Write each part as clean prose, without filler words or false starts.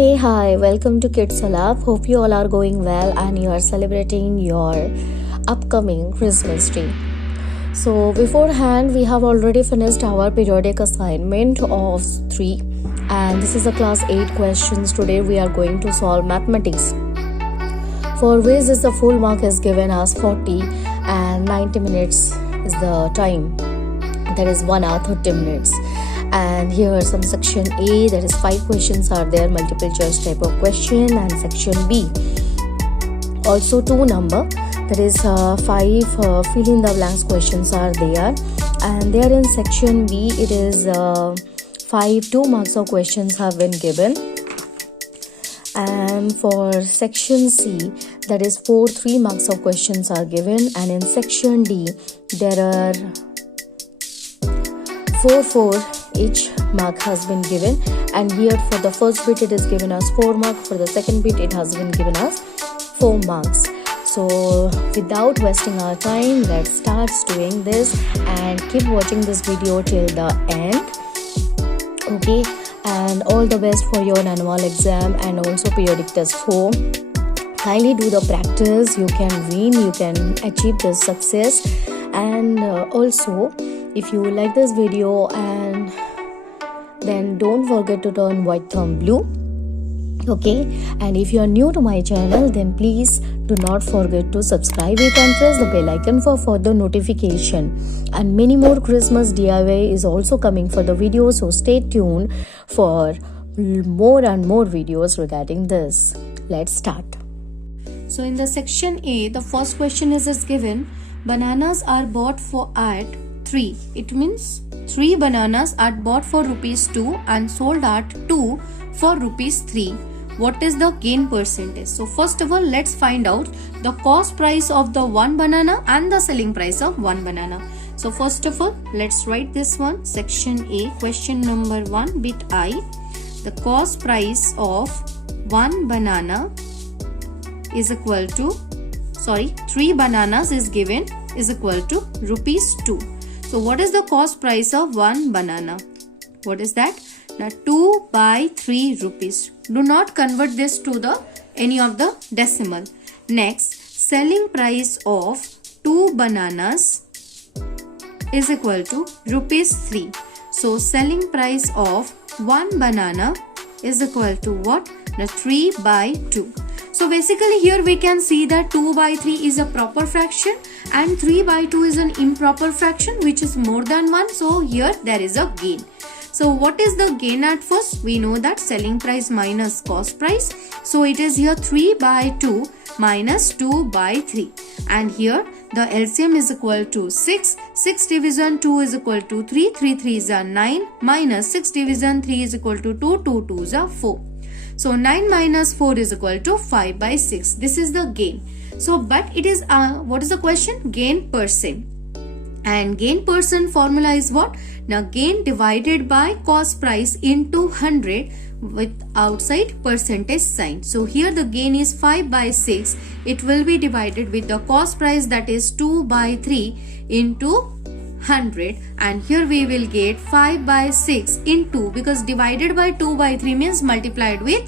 Hey, hi, welcome to kidso'lab. Hope you all are going well and you are celebrating your upcoming Christmas tree. So, beforehand, we have already finished our periodic assignment of 3, and this is a class 8 questions. Today, we are going to solve mathematics, for which is the full mark is given as 40 and 90 minutes is the time, that is 1 hour 30 minutes. And here are some section A, that is 5 questions are there, multiple choice type of question, and section B also 2 number, that is 5 fill in the blanks questions are there. And there in section B it is 5 2 marks of questions have been given. And for section C, that is 4 3 marks of questions are given. And in section D there are 4 each mark has been given. And here for the first bit it is given as 4 marks, for the second bit it has been given as 4 marks. So without wasting our time, let's start doing this and keep watching this video till the end. Okay, and all the best for your annual exam and also periodic test 4. Kindly do the practice, you can win, you can achieve the success. And also if you like this video, and then don't forget to turn white thumb blue. Okay, and if you are new to my channel, then please do not forget to subscribe it and press the bell icon for further notification. And many more Christmas DIY is also coming for the video, so stay tuned for more and more videos regarding this. Let's start. So in the section A, the first question is given: bananas are bought for at 3. It means 3 bananas are bought for ₹2 and sold at 2 for ₹3. What is the gain percentage? So first of all, let's find out the cost price of the one banana and the selling price of one banana. So first of all, let's write this one. Section A, question number 1, bit I. The cost price of one banana is equal to, 3 bananas is given, is equal to ₹2. So what is the cost price of one banana? What is that? Now 2 by 3 rupees. Do not convert this to the any of the decimal. Next, selling price of 2 bananas is equal to ₹3. So selling price of one banana is equal to what? Now 3 by 2. So basically here we can see that 2 by 3 is a proper fraction and 3 by 2 is an improper fraction which is more than 1. So here there is a gain. So what is the gain at first? We know that selling price minus cost price. So it is here 3 by 2 minus 2 by 3. And here the LCM is equal to 6. 6 division 2 is equal to 3. 3 3s are 9 minus 6 division 3 is equal to 2. 2 2s are 4. So 9 minus 4 is equal to 5 by 6. This is the gain. So but it is what is the question? Gain percent. And gain percent formula is what? Now gain divided by cost price into 100 with outside percentage sign. So here the gain is 5 by 6. It will be divided with the cost price, that is 2 by 3 into 100, and here we will get 5 by 6 into, because divided by 2 by 3 means multiplied with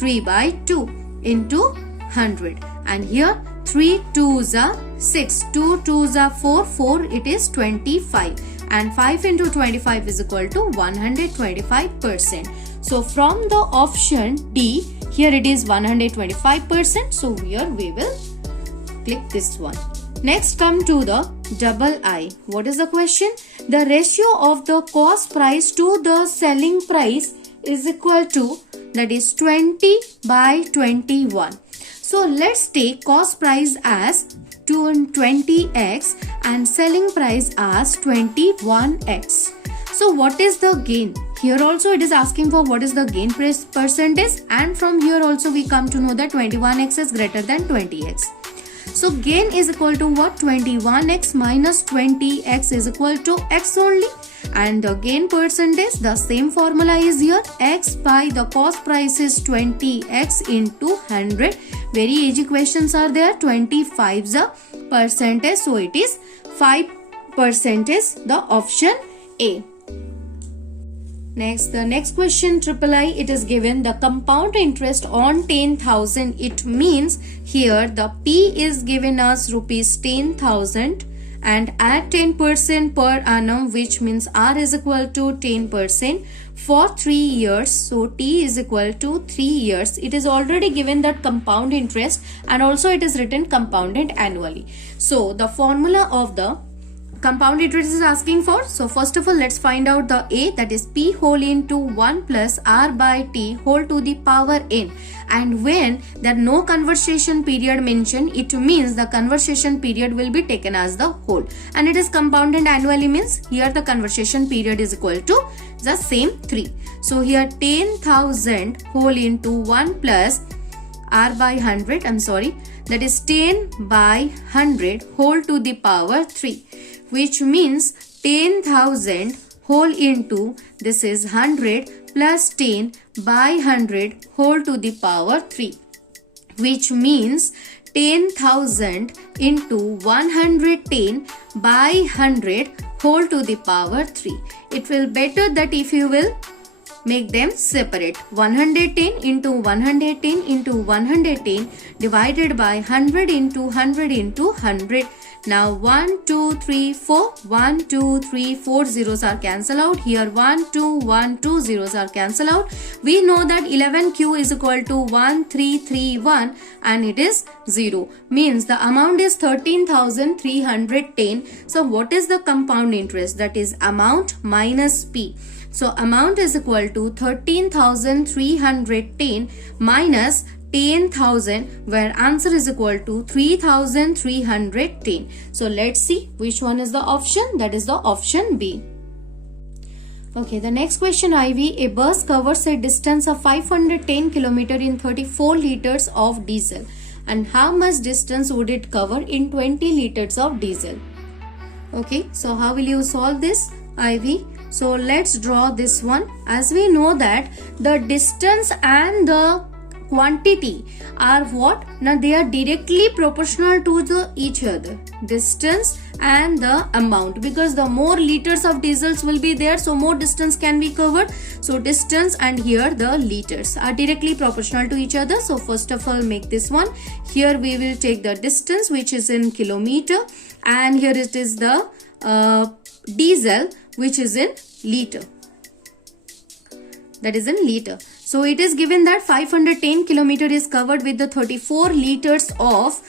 3 by 2 into 100. And here 3 2s are 6, 2 2s are 4, 4 it is 25, and 5 into 25 is equal to 125%. So from the option D, here it is 125%. So here we will click this one. Next come to the double I. What is the question? The ratio of the cost price to the selling price is equal to, that is 20 by 21. So let's take cost price as 20x and selling price as 21x. So what is the gain? Here also it is asking for what is the gain percentage, and from here also we come to know that 21x is greater than 20x. So gain is equal to what? 21x minus 20x is equal to x only. And the gain percentage, the same formula is here. X by the cost price is 20x into 100. Very easy questions are there. 25 is a percentage. So it is 5% is the option A. Next, the next question, triple I, it is given the compound interest on 10,000. It means here the P is given as rupees 10,000 and at 10% per annum, which means R is equal to 10% for 3 years. So T is equal to 3 years. It is already given that compound interest and also it is written compounded annually. So the formula of the compound interest is asking for. So first of all, let's find out the A, that is P whole into 1 plus R by T whole to the power N. And when there no conversion period mentioned, it means the conversion period will be taken as the whole. And it is compounded annually means here the conversion period is equal to the same 3. So here 10,000 whole into 1 plus R by 100, that is 10 by 100 whole to the power 3. Which means 10,000 whole into, this is 100 plus 10 by 100 whole to the power 3. Which means 10,000 into 110 by 100 whole to the power 3. It will better that if you will make them separate. 110 into 110 into 110 divided by 100 into 100 into 100. Now 1, 2, 3, 4. 1, 2, 3, 4 zeros are cancelled out. Here 1, 2, 1, 2 zeros are cancelled out. We know that 11Q is equal to 1331 and it is 0. Means the amount is 13,310. So what is the compound interest? That is amount minus P. So amount is equal to 13,310 minus 10,000, where answer is equal to 3,310. So let's see which one is the option. That is the option B. Okay, the next question IV. A bus covers a distance of 510 km in 34 liters of diesel. And how much distance would it cover in 20 liters of diesel? Okay, so how will you solve this IV? So let's draw this one. As we know that the distance and the quantity are what? Now they are directly proportional to each other. Distance and the amount, because the more liters of diesels will be there, so more distance can be covered. So distance and here the liters are directly proportional to each other. So first of all, make this one. Here we will take the distance, which is in kilometer, and here it is the diesel, which is in liter. That is in liter. So it is given that 510 km is covered with the 34 liters of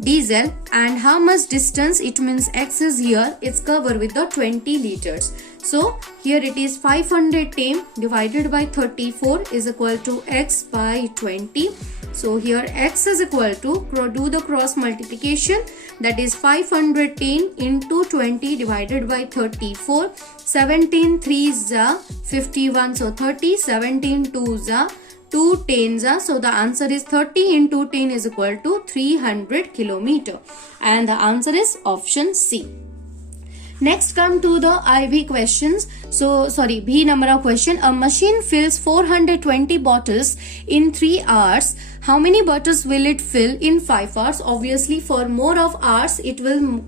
diesel, and how much distance? It means X is here, it's covered with the 20 liters. So here it is 510 divided by 34 is equal to X by 20. So here X is equal to, do the cross multiplication, that is 510 into 20 divided by 34. 17 3s are 51. So 30, 17 2s are 2 10s are. So the answer is 30 into 10 is equal to 300 km. And the answer is option C. Next come to the IV questions. So B number of question. A machine fills 420 bottles in 3 hours. How many bottles will it fill in 5 hours? Obviously for more of hours it will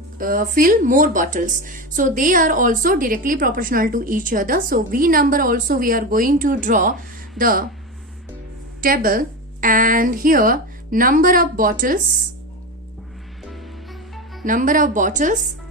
fill more bottles. So they are also directly proportional to each other. So V number also we are going to draw the table, and here number of bottles,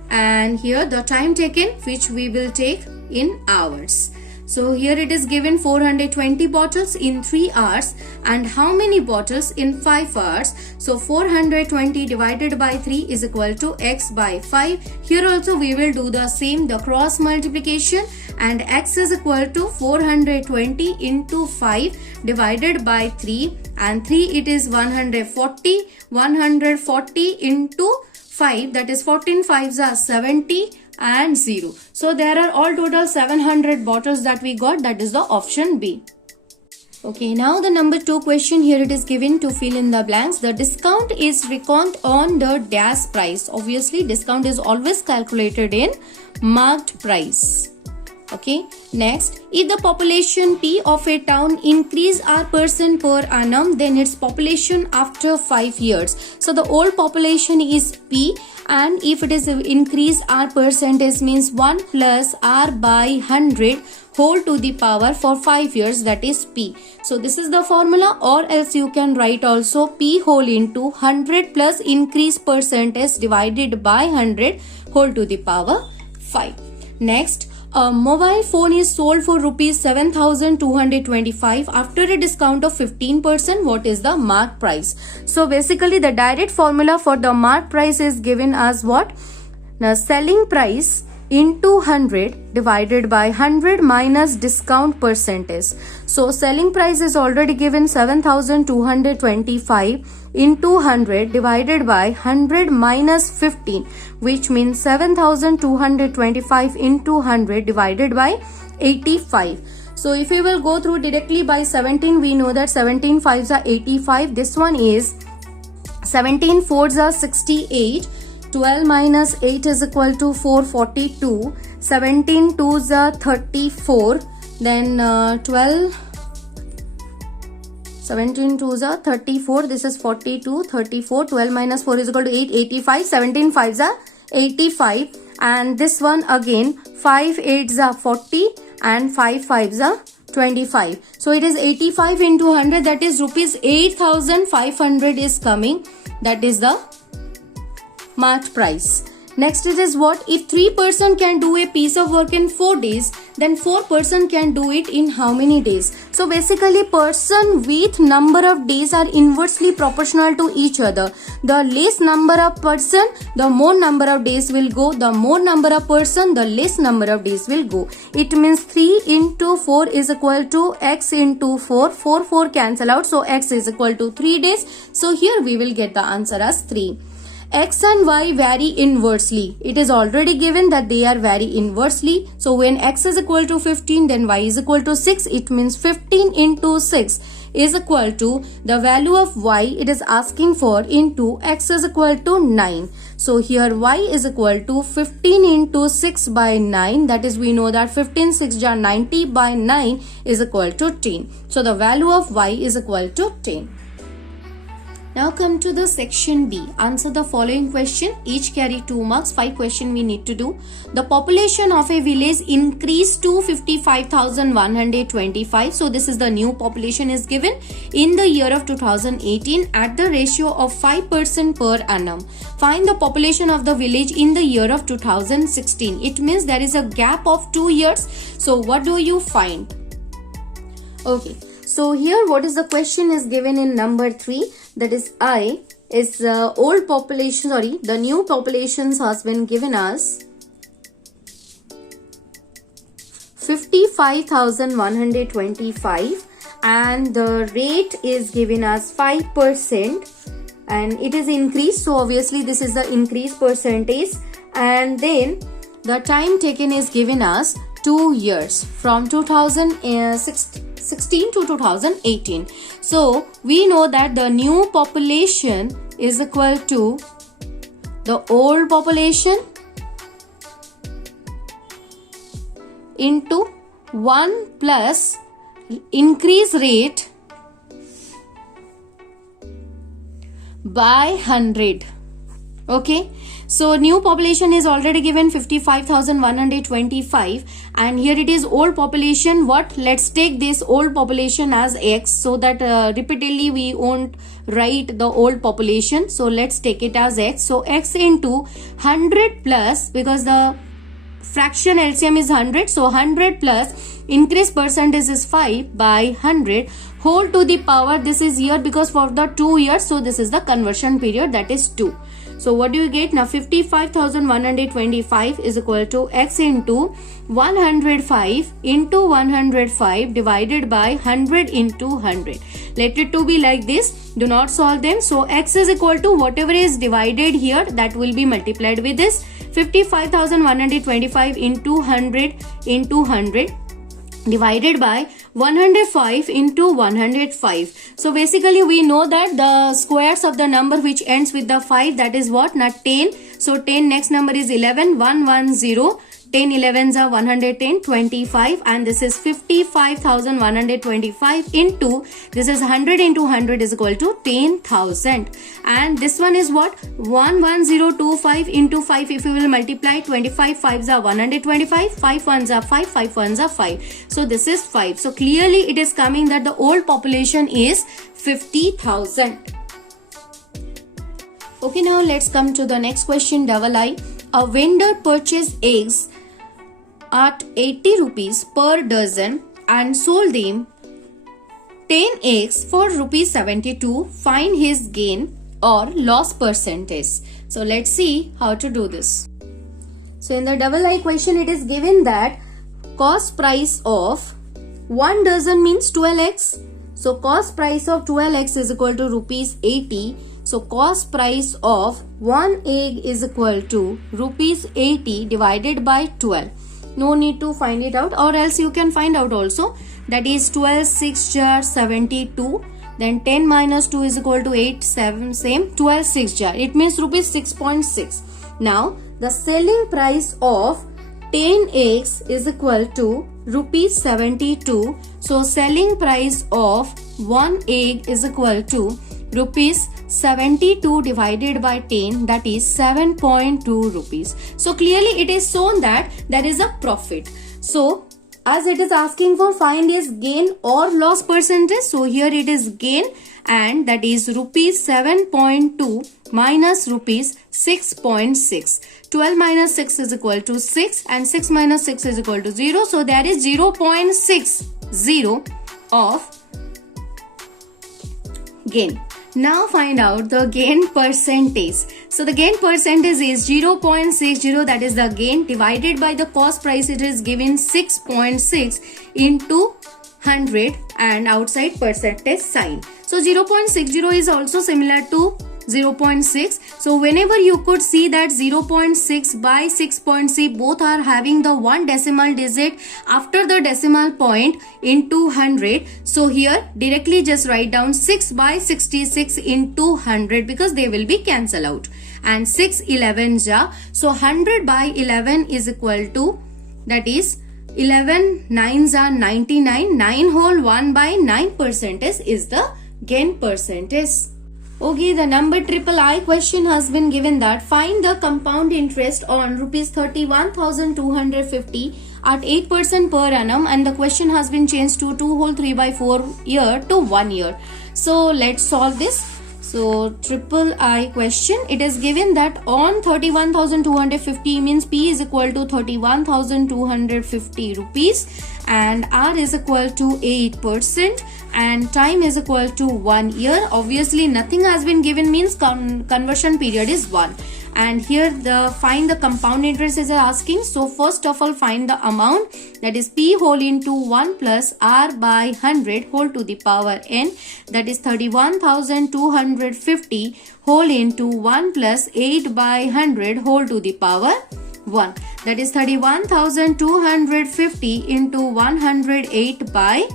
and here the time taken, which we will take in hours. So here it is given 420 bottles in 3 hours, and how many bottles in 5 hours? So 420 divided by 3 is equal to X by 5. Here also we will do the same, the cross multiplication, and X is equal to 420 into 5 divided by 3, and 3 it is 140. 140 into 5, that is 14 5s are 70 and 0. So there are all total 700 bottles that we got. That is the option B. Okay, now the number 2 question. Here it is given to fill in the blanks. The discount is reckoned on the dash price. Obviously discount is always calculated in marked price. Okay, next, if the population P of a town increase R% per annum, then its population after 5 years. So the old population is P, and if it is increase R percentage means 1 plus R by 100 whole to the power for 5 years, that is P. So this is the formula, or else you can write also P whole into 100 plus increase percentage divided by 100 whole to the power 5. Next, a mobile phone is sold for rupees 7,225 after a discount of 15%. What is the mark price? So basically the direct formula for the mark price is given as what? Now selling price into 100 divided by 100 minus discount percentage. So selling price is already given 7,225 into 100 divided by 100 minus 15, which means 7,225 into 100 divided by 85. So if we will go through directly by 17, we know that 17 5s are 85. This one is 17 4s are 68. 12 minus 8 is equal to 442. 17 2s are 34. Then 17 2s are 34. This is 42, 34. 12 minus 4 is equal to 8, 85. 17 5s are 85. And this one again, 5 8s are 40 and 5 5s are 25. So it is 85 into 100, that is rupees 8,500 is coming. That is the marked price. Next it is what? If 3% can do a piece of work in 4 days, then 4% can do it in how many days? So basically person with number of days are inversely proportional to each other. The less number of person, the more number of days will go. The more number of person, the less number of days will go. It means 3 into 4 is equal to x into 4. 4 cancel out. So x is equal to 3 days. So here we will get the answer as 3. X and Y vary inversely. It is already given that they are vary inversely. So when X is equal to 15, then Y is equal to 6. It means 15 into 6 is equal to the value of Y it is asking for into X is equal to 9. So here Y is equal to 15 into 6 by 9. That is, we know that 15 6 are 90 by 9 is equal to 10. So the value of Y is equal to 10. Now come to the section B. Answer the following question. Each carry 2 marks. 5 questions we need to do. The population of a village increased to 55,125. So this is the new population is given in the year of 2018 at the ratio of 5% per annum. Find the population of the village in the year of 2016. It means there is a gap of 2 years. So what do you find? Okay. So here what is the question is given in number 3, that is I is old population, the new populations has been given as 55,125 and the rate is given as 5% and it is increased. So obviously this is the increased percentage, and then the time taken is given as 2 years from 2016 to 2018. So we know that the new population is equal to the old population into 1 plus increase rate by 100. Okay, so new population is already given 55,125 and here it is old population. What? Let's take this old population as X so that repeatedly we won't write the old population. So let's take it as X. So X into 100 plus, because the fraction LCM is 100, so 100 plus increase percentage is 5 by 100 whole to the power. This is here because for the 2 years, so this is the conversion period, that is 2. So what do you get? Now 55,125 is equal to X into 105 into 105 divided by 100 into 100. Let it to be like this. Do not solve them. So X is equal to whatever is divided here, that will be multiplied with this. 55,125 into 100 into 100 divided by 105 into 105. So basically we know that the squares of the number which ends with the 5, that is what? Not 10. So 10 next number is 11, 110, 10 11s are 110, 25, and this is 55,125 into, this is 100 into 100 is equal to 10,000, and this one is what, 11025 into 5. If you will multiply, 25 5s are 125, 5 1s are 5, 5 1s are 5, so this is 5. So clearly it is coming that the old population is 50,000. Okay, now let's come to the next question, double I. A vendor purchased eggs at 80 rupees per dozen and sold them 10 eggs for rupees 72. Find his gain or loss percentage. So let's see how to do this. So in the double I question, it is given that cost price of 1 dozen means 12 eggs. So cost price of 12 eggs is equal to rupees 80. So cost price of 1 egg is equal to rupees 80 divided by 12. No need to find it out, or else you can find out also. That is 12 6 jar 72. Then 10 minus 2 is equal to 8, 7, same, 12 6 jar. It means rupees 6.6. Now the selling price of 10 eggs is equal to rupees 72. So selling price of 1 egg is equal to rupees 72 divided by 10, that is 7.2 rupees. So clearly it is shown that there is a profit. So as it is asking for find his gain or loss percentage, so here it is gain, and that is rupees 7.2 minus rupees 6.6. 12 minus 6 is equal to 6, and 6 minus 6 is equal to 0. So there is 0.60 of gain. Now find out the gain percentage. So the gain percentage is 0.60, that is the gain, divided by the cost price. It is given 6.6 into 100 and outside percentage sign. So 0.60 is also similar to 0.6. So whenever you could see that 0.6 by 6.6 both are having the one decimal digit after the decimal point into 100. So here directly just write down 6 by 66 into 100 because they will be cancel out. And 6 11s ja. So 100 by 11 is equal to, that is 11 9s are 99. 9 whole 1 by 9 percentage is the gain percentage. Okay, the number triple I question has been given that find the compound interest on rupees 31,250 at 8% per annum, and the question has been changed to 2 whole 3 by 4 year to 1 year. So let's solve this. So triple I question, it is given that on 31,250 means P is equal to 31,250 rupees and R is equal to 8% and time is equal to 1 year. Obviously nothing has been given means conversion period is 1. And here the find the compound interest is asking. So first of all find the amount, that is P whole into 1 plus R by 100 whole to the power n, that is 31,250 whole into 1 plus 8 by 100 whole to the power 1, that is 31,250 into 108 by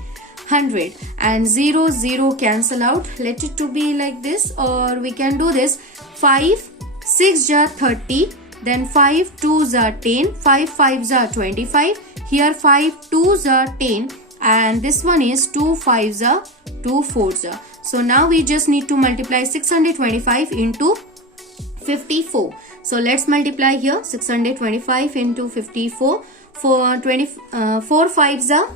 100, and 0 0 cancel out. Let it to be like this, or we can do this. 5 6 jar 30, then 5 2s are 10, 5 5s are 25. Here 5 2s are 10 and this one is 2 5s are 2 4s are. So now we just need to multiply 625 into 54. So let's multiply here 625 into 54. For 4 5s are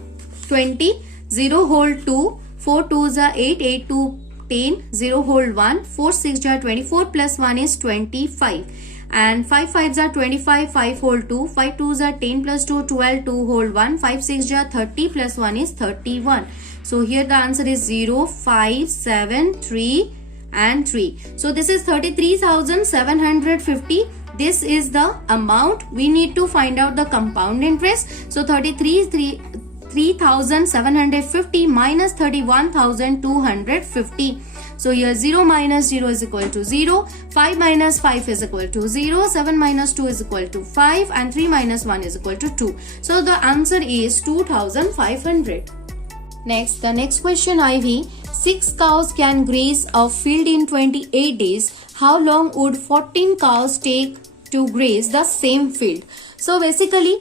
20, 0 whole 2, 4 2s are 8, 8 2 10, 0 whole 1, 4 6 are 24 plus 1 is 25, and 5 5s are 25, 5 whole 2, 5 2s are 10 plus 2, 12, 2 whole 1, 5 6 are 30 plus 1 is 31. So here the answer is 0, 5, 7, 3 and 3. So this is 33,750. This is the amount. We need to find out the compound interest. So 3,750 minus 31,250. So here 0 minus 0 is equal to 0, 5 minus 5 is equal to 0, 7 minus 2 is equal to 5 and 3 minus 1 is equal to 2. So the answer is 2,500. Next, the next question IV. 6 cows can graze a field in 28 days. How long would 14 cows take to graze the same field? So basically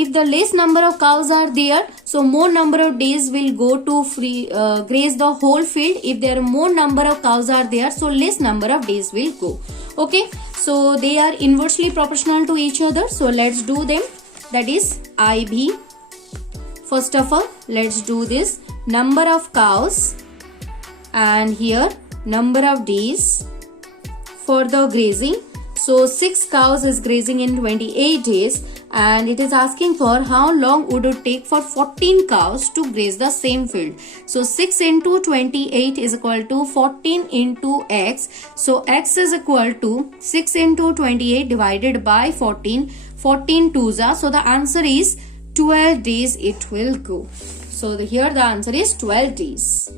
if the less number of cows are there, so more number of days will go to graze the whole field. If there are more number of cows are there, so less number of days will go. Okay, so they are inversely proportional to each other. So let's do them. That is IB. First of all, let's do this. Number of cows and here number of days for the grazing. So 6 cows is grazing in 28 days, and it is asking for how long would it take for 14 cows to graze the same field. So 6 into 28 is equal to 14 into x. So x is equal to 6 into 28 divided by 14. 14 twos are. So the answer is 12 days it will go. So here the answer is 12 days.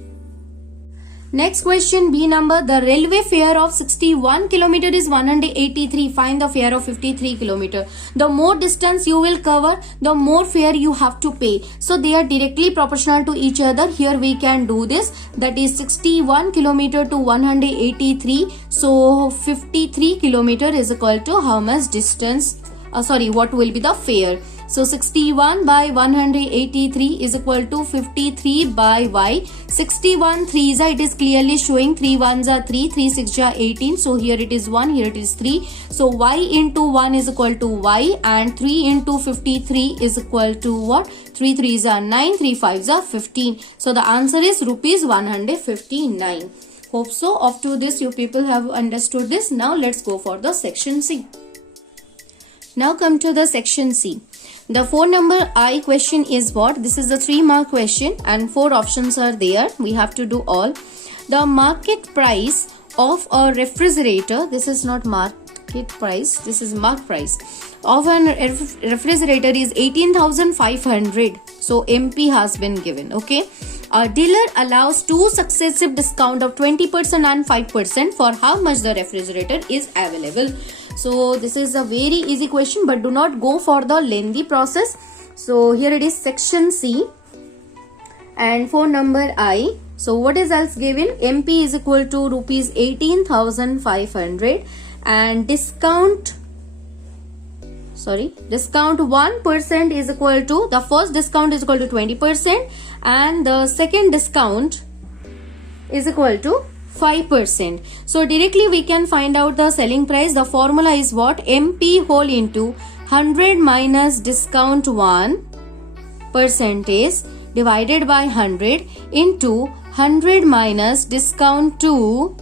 Next question, B number. The railway fare of 61 km is 183. Find the fare of 53 km. The more distance you will cover, the more fare you have to pay. So they are directly proportional to each other. Here we can do this. That is 61 km to 183. So 53 km is equal to how much distance? What will be the fare? So 61 by 183 is equal to 53 by y. 61 3s are, it is clearly showing 3 1s are 3, 3 6 are 18. So here it is 1, here it is 3. So y into 1 is equal to y, and 3 into 53 is equal to what? 3 3s are 9, 3 5s are 15. So the answer is rupees 159. Hope so. Up to this you people have understood this. Now let's go for the section C. Now come to the section C. The 4 number I question is what? This is the 3-mark question and 4 options are there. We have to do all. The market price of a refrigerator, this is not market price, this is mark price, of an refrigerator is 18,500. So MP has been given. Okay. A dealer allows 2 successive discount of 20% and 5% for how much the refrigerator is available. So this is a very easy question, but do not go for the lengthy process. So here it is section C and 4 number I. So what is else given? MP is equal to rupees 18,500 and discount 1% is equal to, the first discount is equal to 20% and the second discount is equal to 5%. So directly we can find out the selling price. The formula is what? MP whole into 100 minus discount 1 percentage divided by 100 into 100 minus discount 2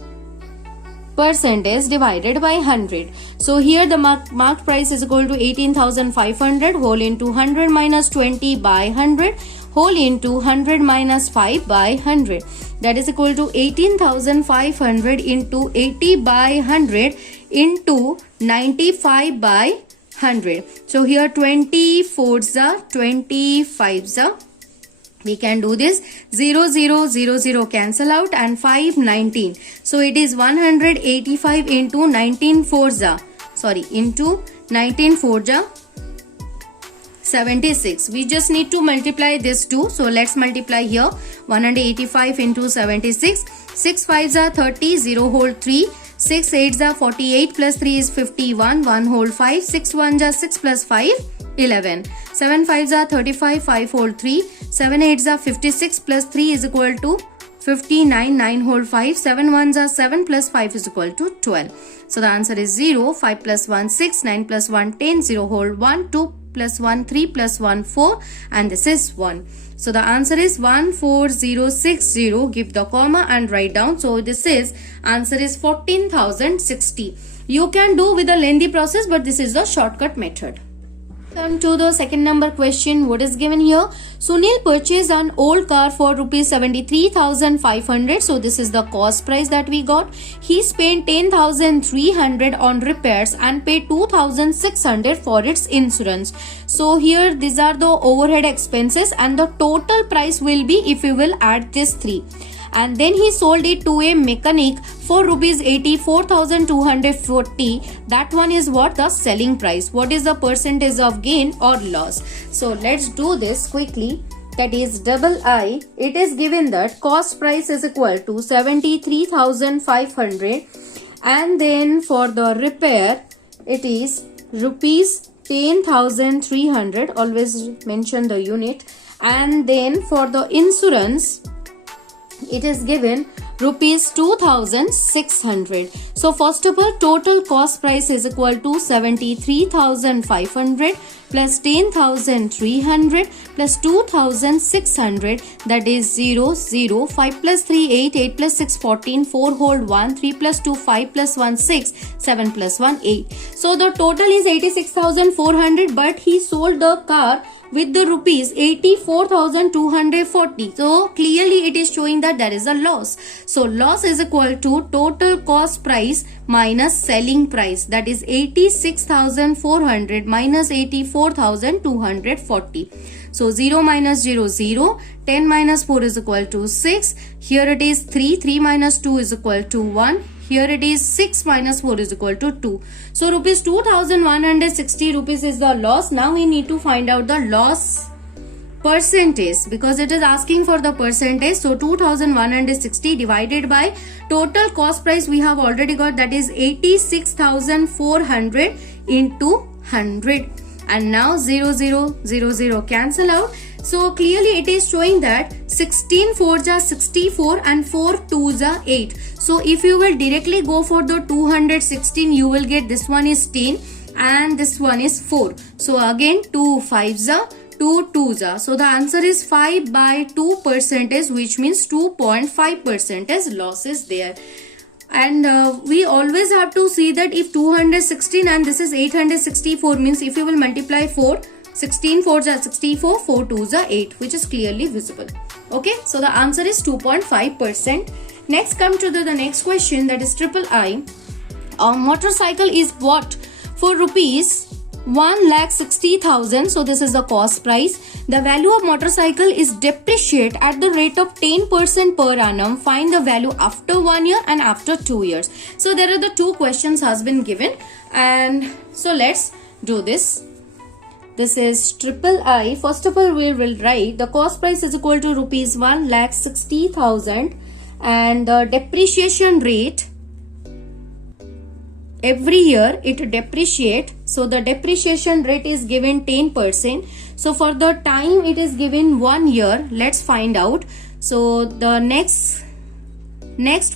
percentage divided by 100. So here the marked price is equal to 18,500 whole into 100 minus 20 by 100 whole into 100 minus 5 by 100. That is equal to 18,500 into 80 by 100 into 95 by 100. So here 24s are 25s are. We can do this. 0 0 0 0 cancel out and 5 19. So it is 185 into 19 4s are. Into 19 4s are 76. We just need to multiply this too. So let's multiply here. 185 into 76. 6 5s are 30. 0 whole 3. 6 8s are 48 plus 3 is 51. 1 whole 5. 6 1s are 6 plus 5 11. 7 5s are 35. 5 whole 3. 7 8s are 56 plus 3 is equal to 59. 9 whole 5. 7 1s are 7 plus 5 is equal to 12. So the answer is 0. 5 plus 1 6. 9 plus 1 10. 0 whole 1 2 plus 1 3 plus 1 4 and this is 1. So the answer is 14060. Give the comma and write down. So this is answer is 14,060. You can do with a lengthy process, but this is the shortcut method. Come to the second number question. What is given here? Sunil purchased an old car for rupees 73,500. So this is the cost price that we got. He spent 10,300 on repairs and paid 2,600 for its insurance. So here these are the overhead expenses and the total price will be if you will add this 3. And then he sold it to a mechanic for rupees 84,240. That one is what? The selling price. What is the percentage of gain or loss? So let's do this quickly. That is double I. It is given that cost price is equal to 73,500 and then for the repair it is rupees 10,300. Always mention the unit. And then for the insurance, it is given rupees 2,600. So first of all, total cost price is equal to 73,500 plus 10,300 plus 2,600, that is 0, 0, 5 plus 3, 8, 8 plus 6, 14, 4 hold 1, 3 plus 2, 5 plus 1, 6, 7 plus 1, 8. So the total is 86,400, but he sold the car with the rupees 84,240. So clearly it is showing that there is a loss. So loss is equal to total cost price minus selling price, that is 86,400 minus 84,240. So 0 minus 0, 0. 10 minus 4 is equal to 6. Here it is 3. 3 minus 2 is equal to 1. Here it is 6 minus 4 is equal to 2. So rupees 2,160 rupees is the loss. Now we need to find out the loss percentage, because it is asking for the percentage. So 2,160 divided by total cost price we have already got, that is 86,400 into 100. And now 0, 0, 0, 0 cancel out. So clearly it is showing that 16 4s are 64 and 4 2s are 8. So if you will directly go for the 216, you will get this one is 10 and this one is 4. So again 2 5s are 2 2s are. So the answer is 5 by 2 percentage, which means 2.5% loss is there. And we always have to see that if 216 and this is 864, means if you will multiply 4, 16 4s are 64, 4 2s are 8, which is clearly visible. Okay, so the answer is 2.5%. Next, come to the next question, that is triple I. A motorcycle is bought for rupees 1,60,000. So this is the cost price. The value of motorcycle is depreciate at the rate of 10% per annum. Find the value after 1 year and after 2 years. So there are the two questions has been given, and so let's do this. This is triple I. First of all, we will write the cost price is equal to rupees 1,60,000 and the depreciation rate, every year it depreciate. So the depreciation rate is given 10%. So for the time it is given 1 year. Let's find out. So the next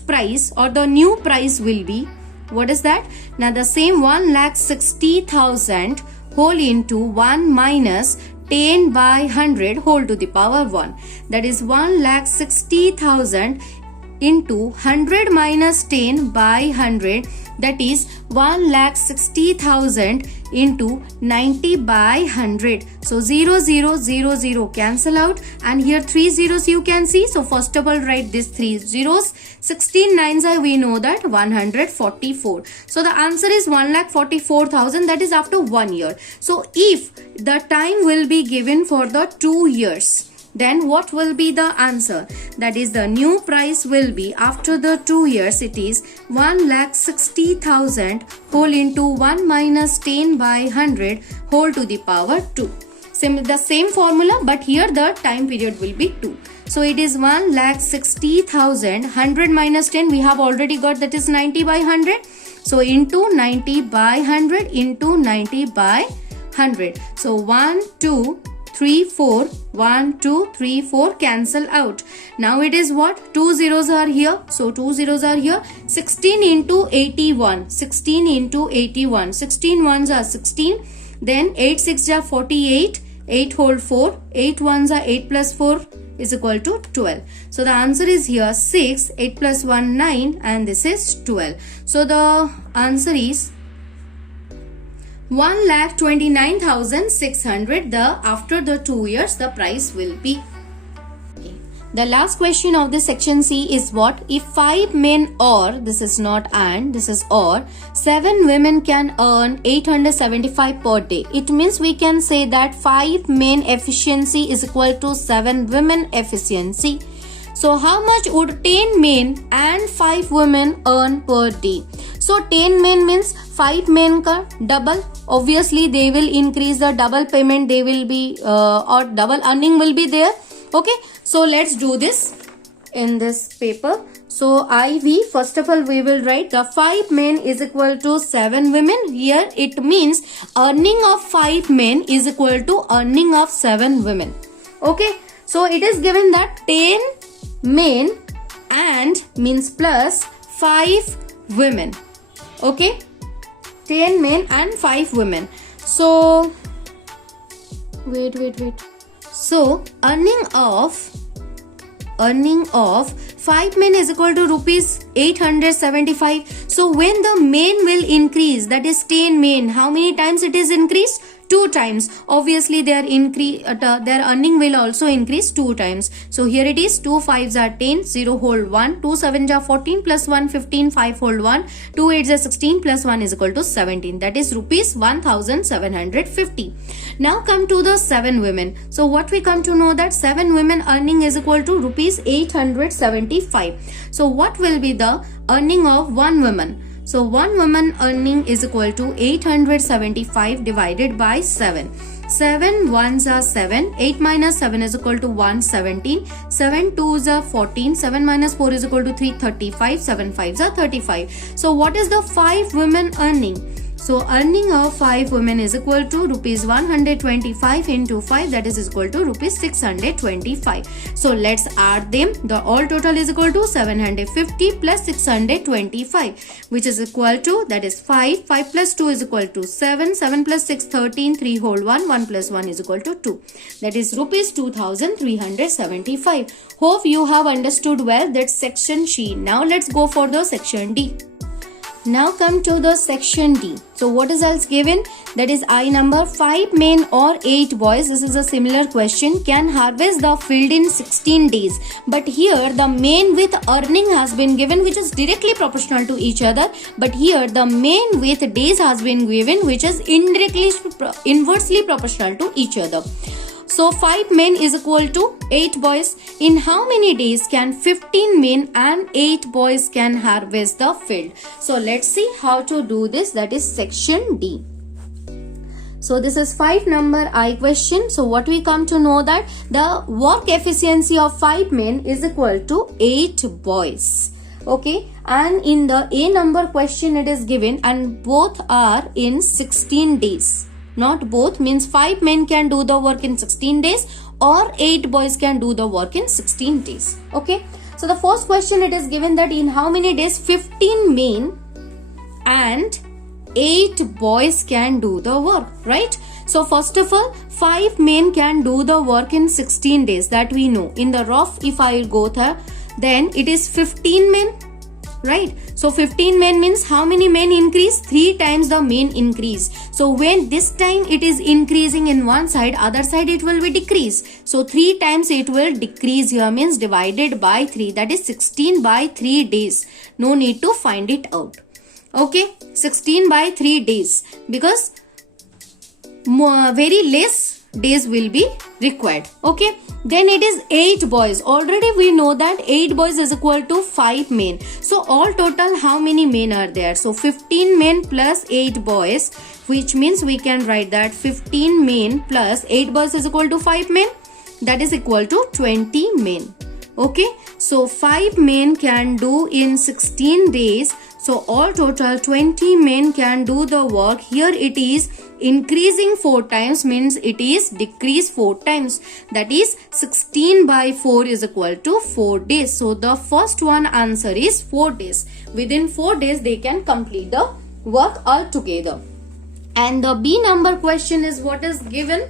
price or the new price will be, what is that? Now the same 1,60,000 whole into 1 minus 10 by 100 whole to the power 1. That is 1,60,000 into 100 minus 10 by 100, that is 1,60,000 into 90 by 100. So 0 0 0 0 cancel out, and here 3 zeros you can see. So first of all write these 3 zeros. 16 nines are, we know that 144. So the answer is 1,44,000, that is after 1 year. So if the time will be given for the 2 years, then what will be the answer? That is the new price will be after the 2 years, it is 1,60,000 whole into 1 minus 10 by 100 whole to the power 2. The same formula, but here the time period will be 2. So it is 1,60,000, 100 minus 10 we have already got, that is 90 by 100. So into 90 by 100 into 90 by 100. So 1 2 3 4, 1 2 3 4 cancel out. Now it is what? 2 zeros are here. So 2 zeros are here. 16 into 81. 16 into 81. 16 ones are 16. Then 8 6 are 48. 8 whole 4. 8 ones are 8 plus 4 is equal to 12. So the answer is here 6. 8 plus 1 9, and this is 12. So the answer is 1,29,600. After the 2 years the price will be. The last question of this section C is what? If 5 men or, this is not and, this is or, 7 women can earn 875 per day. It means we can say that 5 men efficiency is equal to 7 women efficiency. So how much would 10 men and 5 women earn per day? So 10 men means 5 men ka double. Obviously they will increase the double payment, they will be or double earning will be there. Okay, so let's do this in this paper. So IV, first of all we will write the 5 men is equal to 7 women. Here it means earning of 5 men is equal to earning of 7 women. Okay, so it is given that 10 men and means plus 5 women. Okay, 10 men and 5 women. So wait. So earning of 5 men is equal to rupees 875. So when the men will increase, that is 10 men, how many times it is increased? 2 times. Obviously their earning will also increase 2 times. So here it is 2 5s are 10, 0 hold 1, 2 7s are 14 plus 1 15, 5 hold 1, 2 8s are 16 plus 1 is equal to 17. That is rupees 1750. Now come to the 7 women. So what we come to know that 7 women earning is equal to rupees 875. So what will be the earning of 1 woman? So 1 woman earning is equal to 875 divided by 7. 7 ones are 7. 8 minus 7 is equal to 117. 7 twos are 14. 7 minus 4 is equal to 335. 7 fives are 35. So what is the 5 women earning? So earning of 5 women is equal to rupees 125 into 5, that is equal to rupees 625. So let's add them. The all total is equal to 750 plus 625, which is equal to, that is 5. 5 plus 2 is equal to 7. 7 plus 6 13. 3 whole 1. 1 plus 1 is equal to 2. That is rupees 2375. Hope you have understood well that section C. Now let's go for the section D. Now come to the section D. So what is else given? That is I number 5 men or 8 boys. This is a similar question. Can harvest the field in 16 days. But here the men with earning has been given, which is directly proportional to each other. But here the men with days has been given, which is inversely proportional to each other. So 5 men is equal to 8 boys. In how many days can 15 men and 8 boys can harvest the field? So let's see how to do this. That is section D. So this is 5 number I question. So what we come to know that the work efficiency of 5 men is equal to 8 boys. Okay, and in the A number question it is given and both are in 16 days. Not both, means 5 men can do the work in 16 days or 8 boys can do the work in 16 days. Okay, so the first question it is given that in how many days 15 men and 8 boys can do the work, right? So first of all 5 men can do the work in 16 days, that we know. In the rough if I go there, then it is 15 men, right? So 15 men means how many men increase? 3 times the men increase. So when this time it is increasing in one side, other side it will be decrease. So 3 times it will decrease here, means divided by 3, that is 16 by 3 days. No need to find it out. Okay, 16 by 3 days, because very less days will be required. Okay, then it is 8 boys. Already we know that 8 boys is equal to 5 men. So all total how many men are there? So 15 men plus 8 boys, which means we can write that 15 men plus 8 boys is equal to 5 men, that is equal to 20 men. Okay, so 5 men can do in 16 days. So all total 20 men can do the work. Here it is increasing 4 times, means it is decreased 4 times. That is 16 by 4 is equal to 4 days. So the first one answer is 4 days. Within 4 days they can complete the work altogether. And the B number question is what is given?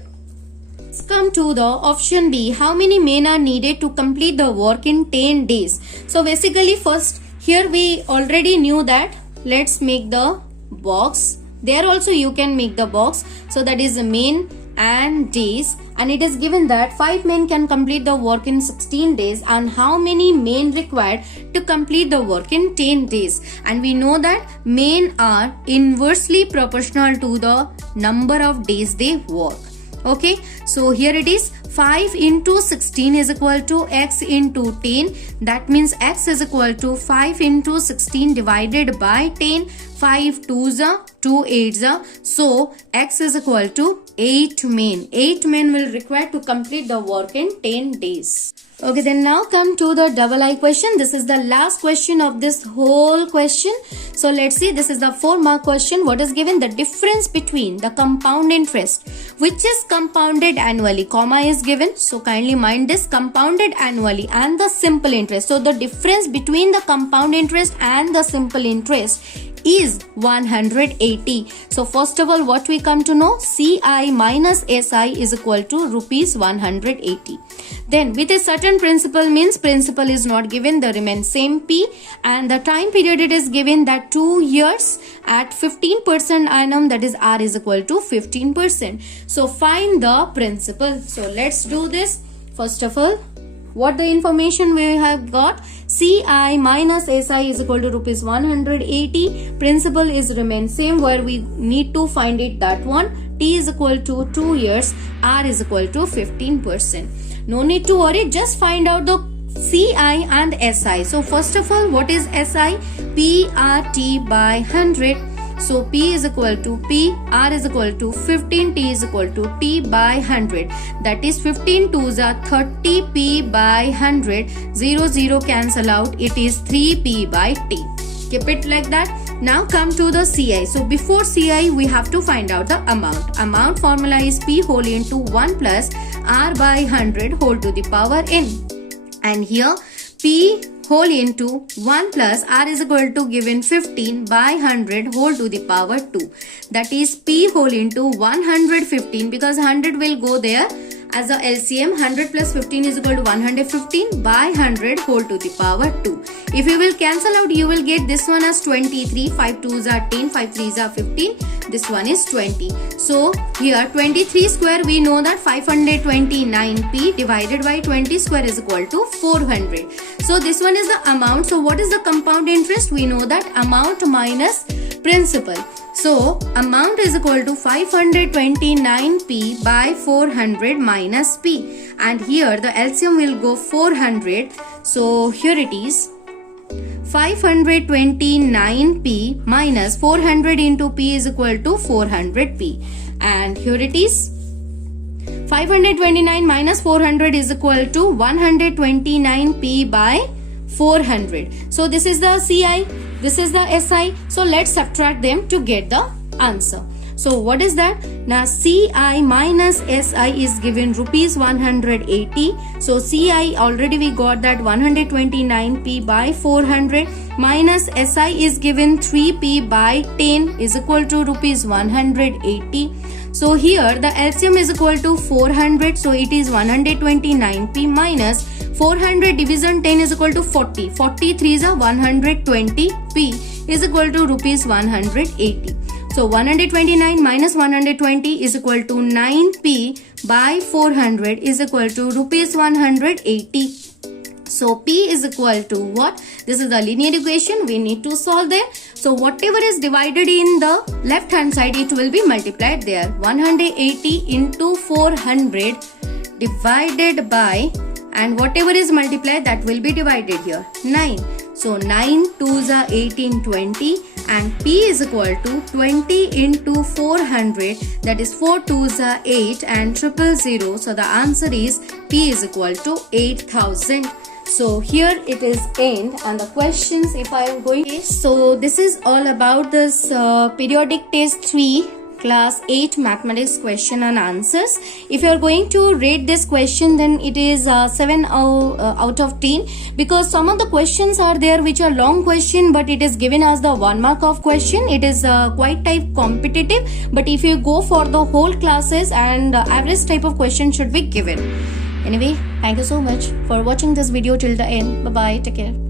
Let's come to the option B. How many men are needed to complete the work in 10 days? So basically first here we already knew that. Let's make the box. There also you can make the box. So that is the men and days, and it is given that 5 men can complete the work in 16 days and how many men required to complete the work in 10 days. And we know that men are inversely proportional to the number of days they work. Okay, so here it is 5 into 16 is equal to x into 10. That means x is equal to 5 into 16 divided by 10. 5 2s are 2 8s are. So x is equal to 8 men. 8 men will require to complete the work in 10 days. Okay, then now come to the double I question. This is the last question of this whole question. So let's see, this is the 4-mark question. What is given? The difference between the compound interest, which is compounded annually, comma is given. So kindly mind this, compounded annually, and the simple interest. So the difference between the compound interest and the simple interest is 180. So first of all, what we come to know, CI minus SI is equal to rupees 180. Then with a certain principal, means principal is not given, the remains same P, and the time period it is given that 2 years at 15% annum, that is R is equal to 15%. So find the principal. So let's do this. First of all, what the information we have got, CI minus SI is equal to rupees 180. Principal is remain same, where we need to find it that one. T is equal to 2 years, R is equal to 15%. No need to worry, just find out the CI and SI. So first of all, what is SI? PRT by 100. So P is equal to P, R is equal to 15, T is equal to T by 100. That is 15 2s are 30 P by 100. 0 0 cancel out. It is 3 P by T. Keep it like that. Now come to the CI. So before CI, we have to find out the amount. Amount formula is P whole into 1 plus R by 100 whole to the power n. And here P whole into 1 plus R is equal to given 15 by 100 whole to the power 2. That is P whole into 115, because 100 will go there as a LCM. 100 plus 15 is equal to 115 by 100 whole to the power 2. If you will cancel out, you will get this one as 23. 5 2s are 10, 5 3s are 15. This one is 20. So here 23 square, we know that 529p divided by 20 square is equal to 400. So this one is the amount. So what is the compound interest? We know that amount minus principal. So amount is equal to 529p by 400 minus p. And here the LCM will go 400. So here it is. 529p minus 400 into p is equal to 400p. And here it is. 529 minus 400 is equal to 129p by 400. So this is the CI, this is the SI. So let's subtract them to get the answer. So what is that? Now CI minus SI is given rupees 180. So CI already we got that 129p by 400 minus SI is given 3p by 10 is equal to rupees 180. So here the LCM is equal to 400. So it is 129p minus 400 division 10 is equal to 40. 43 is a 120p is equal to rupees 180. So 129 minus 120 is equal to 9p by 400 is equal to rupees 180. So P is equal to what? This is the linear equation. We need to solve there. So whatever is divided in the left hand side, it will be multiplied there. 180 into 400 divided by, and whatever is multiplied, that will be divided here. 9. So 9 2s are 18, 20, and P is equal to 20 into 400, that is 4 2s are 8 and 000. So the answer is P is equal to 8000. So here it is end, and the questions, if I am going, so this is all about this periodic test 3 class 8 mathematics question and answers. If you are going to rate this question, then it is 7 out of 10, because some of the questions are there which are long question, but it is given as the 1 mark of question. It is quite type competitive, but if you go for the whole classes, and average type of question should be given. Anyway, thank you so much for watching this video till the end. Bye bye, take care.